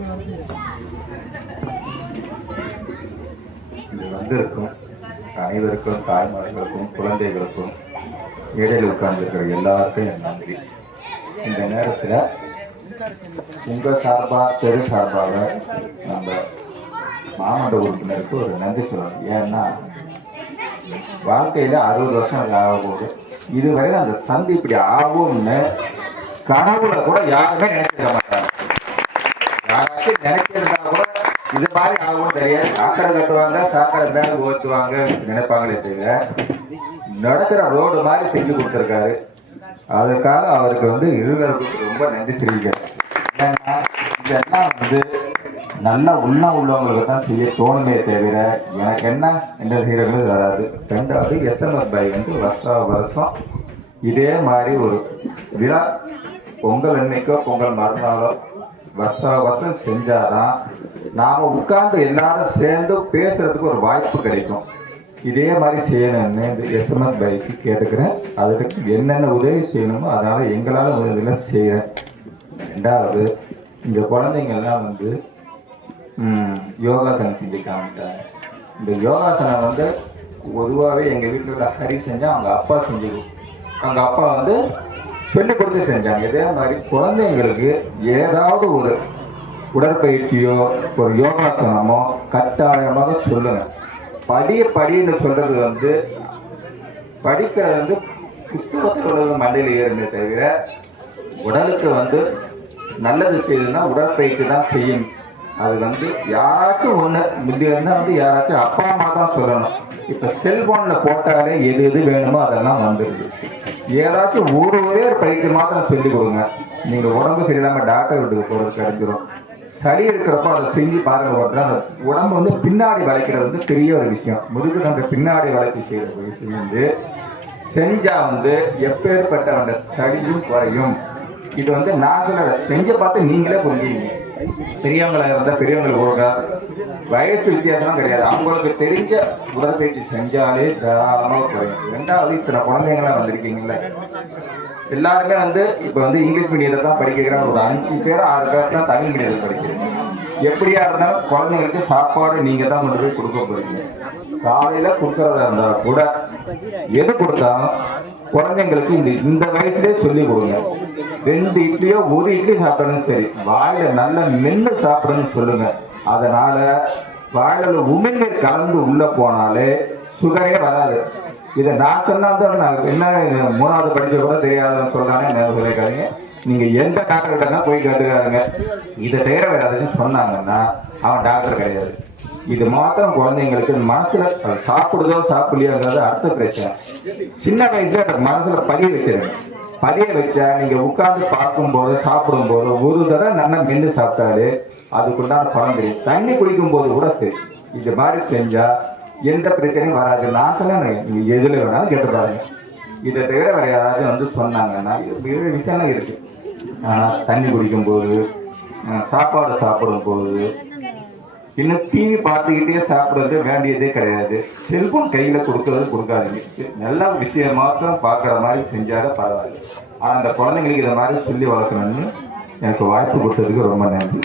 இது வந்திருக்கும் அனைவருக்கும், தாய்மார்களுக்கும், குழந்தைகளுக்கும், ஏழையில் உட்கார்ந்துருக்கிற எல்லாருக்கும் என் நன்றி. இந்த நேரத்தில் உங்கள் சார்பாக, தெரு சார்பாக நம்ம மாமன்ற உறுப்பினருக்கு ஒரு நன்றி சொல்லணும். ஏன்னா வாழ்க்கையில் 60 வருஷம் ஆக போகுது. இதுவரை அந்த சந்தி இப்படி ஆகும்னு கனவுல கூட யாருமே நினைச்சிட மாட்டாங்க. யாராச்சும் நினைச்சிருந்தா கூட இது மாதிரி ஆகும் தெரியாது. சாக்கடை கட்டுவாங்க, சாக்கடை மேலே ஓட்டுவாங்க நினைப்பாங்களே தவிர நடக்கிற ரோடு மாதிரி செஞ்சு கொடுத்துருக்காரு. அதுக்காக அவருக்கு இருவருக்கு ரொம்ப நன்றி தெரிவிக்கிறேன். ஏன்னா இதெல்லாம் நல்லா உள்ளவங்களுக்கு தான் செய்ய தோணுமே தவிர எனக்கு என்ன எந்த செய்யறதும் வராது. ரெண்டாவது எஸ்எம்எஸ் பை வருஷம் இதே மாதிரி ஒரு விழா பொங்கல் அன்னைக்கோ பொங்கல் மறுநாளோ வருஷம் செஞ்சாதான் நாம் உட்கார்ந்து எல்லாரும் சேர்ந்து பேசுறதுக்கு ஒரு வாய்ப்பு கிடைக்கும். இதே மாதிரி செய்யணும்னு இந்த எஸ்எம்எஸ் பைக்கு கேட்டுக்கிறேன். அதுக்கு என்னென்ன உதவி செய்யணுமோ அதனால் எங்களால் உதவியில் செய்கிறேன். ரெண்டாவது இந்த குழந்தைங்கள்லாம் யோகாசனம் செஞ்சு காமிட்டாங்க. இந்த யோகாசனம் பொதுவாகவே எங்கள் வீட்டில் உள்ள ஹரி செஞ்சால் அவங்க அப்பா செஞ்சு அவங்க அப்பா சொல்லி கொடுத்து செஞ்சாங்க. இதே மாதிரி குழந்தைங்களுக்கு ஏதாவது ஒரு உடற்பயிற்சியோ ஒரு யோகாசனமோ கட்டாயமாக சொல்லுங்க. படின்னு சொல்றது படிக்கிறது புத்தகத்தோட மண்டையில் ஏறுமே தவிர உடலுக்கு நல்லது செய்யுதுன்னா உடற்பயிற்சி தான் செய்யணும். அது யாராச்சும் ஒன்று முன்னாடி யாராச்சும் அப்பா அம்மா தான் சொல்லணும். இப்போ செல்போனில் போட்டாலே எது வேணுமோ அதெல்லாம் வந்துடுது. ஏதாச்சும் ஒரே பயிற்சி மாத்திரம் சொல்லிக் கொடுங்க. நீங்கள் உடம்பு சரியில்லாமல் டாக்டர் வீட்டுக்கு போகிறது கிடைச்சிடும். சளி இருக்கிறப்போ அதை செஞ்சு பாருங்க. ஓட்டுற அந்த உடம்பு பின்னாடி வளைக்கிறது பெரிய ஒரு விஷயம். முதுகு நம்ம பின்னாடி வளைச்சி செய்கிற விஷயம் செஞ்சால் எப்பேற்பட்ட அந்த சளியும் குறையும். இது நான் சொல்ல செஞ்ச பார்த்து நீங்களே புரிஞ்சுங்க. பெரியவங்களாக இருந்தால் பெரியவங்களுக்கு கொடுங்க. வயசு வித்தியாசம் கிடையாது. அவங்களுக்கு தெரிஞ்ச உடற்பயிற்சி செஞ்சாலே தாராளமாக குறையும். ரெண்டாவது இத்தனை குழந்தைங்களாம் வந்திருக்கீங்களே எல்லாருமே இப்போ இங்கிலீஷ் மீடியத்தில் தான் படிக்கிறாங்க. ஒரு 5 பேர் 6 பேர் தான் தமிழ் மீடியத்தில் படிக்கிறீங்க. எப்படியா இருந்தாலும் குழந்தைங்களுக்கு சாப்பாடு நீங்கள் தான் கொண்டு போய் கொடுக்க போகிறீங்க. காலையில் கொடுக்குறதா இருந்தால் கூட எது கொடுத்தாலும் குழந்தைங்களுக்கு இந்த வயசுலேயே சொல்லி கொடுங்க. 2 இட்லியோ 1 இட்லி சாப்பிடணும் சரி, வாயில நல்லா மென்று சாப்பிடணும்னு சொல்லுங்க. அதனால வாயில உமிழ்நீர் கலந்து உள்ள போனாலே சுகரே வராது. இதை நான் சொன்னா என்ன 3வது படிச்ச கூட தெரியாதுன்னு சொல்றாங்க. சொல்லிக்காதீங்க. நீங்க எந்த டாக்டர் கிட்ட போய் கேட்டுக்காருங்க. இதை தவிர வேற ஏதாச்சும் சொன்னாங்கன்னா அவன் டாக்டர் கிடையாது. இது மாத்திரம் குழந்தைங்களுக்கு மனசுல சாப்பிடுதோ சாப்பிடலையோங்கிறது அடுத்த பிரச்சனை. சின்ன வயசுல மனசுல பதிய வச்சிருங்க. பதிய வச்சா நீங்க உட்கார்ந்து பார்க்கும்போது சாப்பிடும்போது ஒரு தடவை நல்லா மென்று சாப்பிட்டாரு அதுக்குண்டான பலம் தெரியும். தண்ணி குடிக்கும் போது கூட சரி இது மாதிரி செஞ்சா எந்த பிரச்சனையும் வராது. நான் சொன்னேன் நீங்க எதுல வேணாலும் கேட்டு பாருங்க. இதை தவிர வேற யாராச்சும் சொன்னாங்கன்னா விஷயம்லாம் இருக்கு. ஆனால் தண்ணி குடிக்கும் போது, சாப்பாடு சாப்பிடும் போது, இன்னும் டிவி பார்த்துக்கிட்டே சாப்பிட்றது வேண்டியதே கிடையாது. செல்போன் கையில் கொடுக்காதீங்க. நல்ல விஷயம் மாத்திரம் பார்க்குற மாதிரி செஞ்சாலும் பரவாயில்ல. ஆனால் அந்த குழந்தைங்களுக்கு இதை மாதிரி சொல்லி வளர்க்கணும்னு எனக்கு வாய்ப்பு கொடுத்ததுக்கு ரொம்ப நன்றி.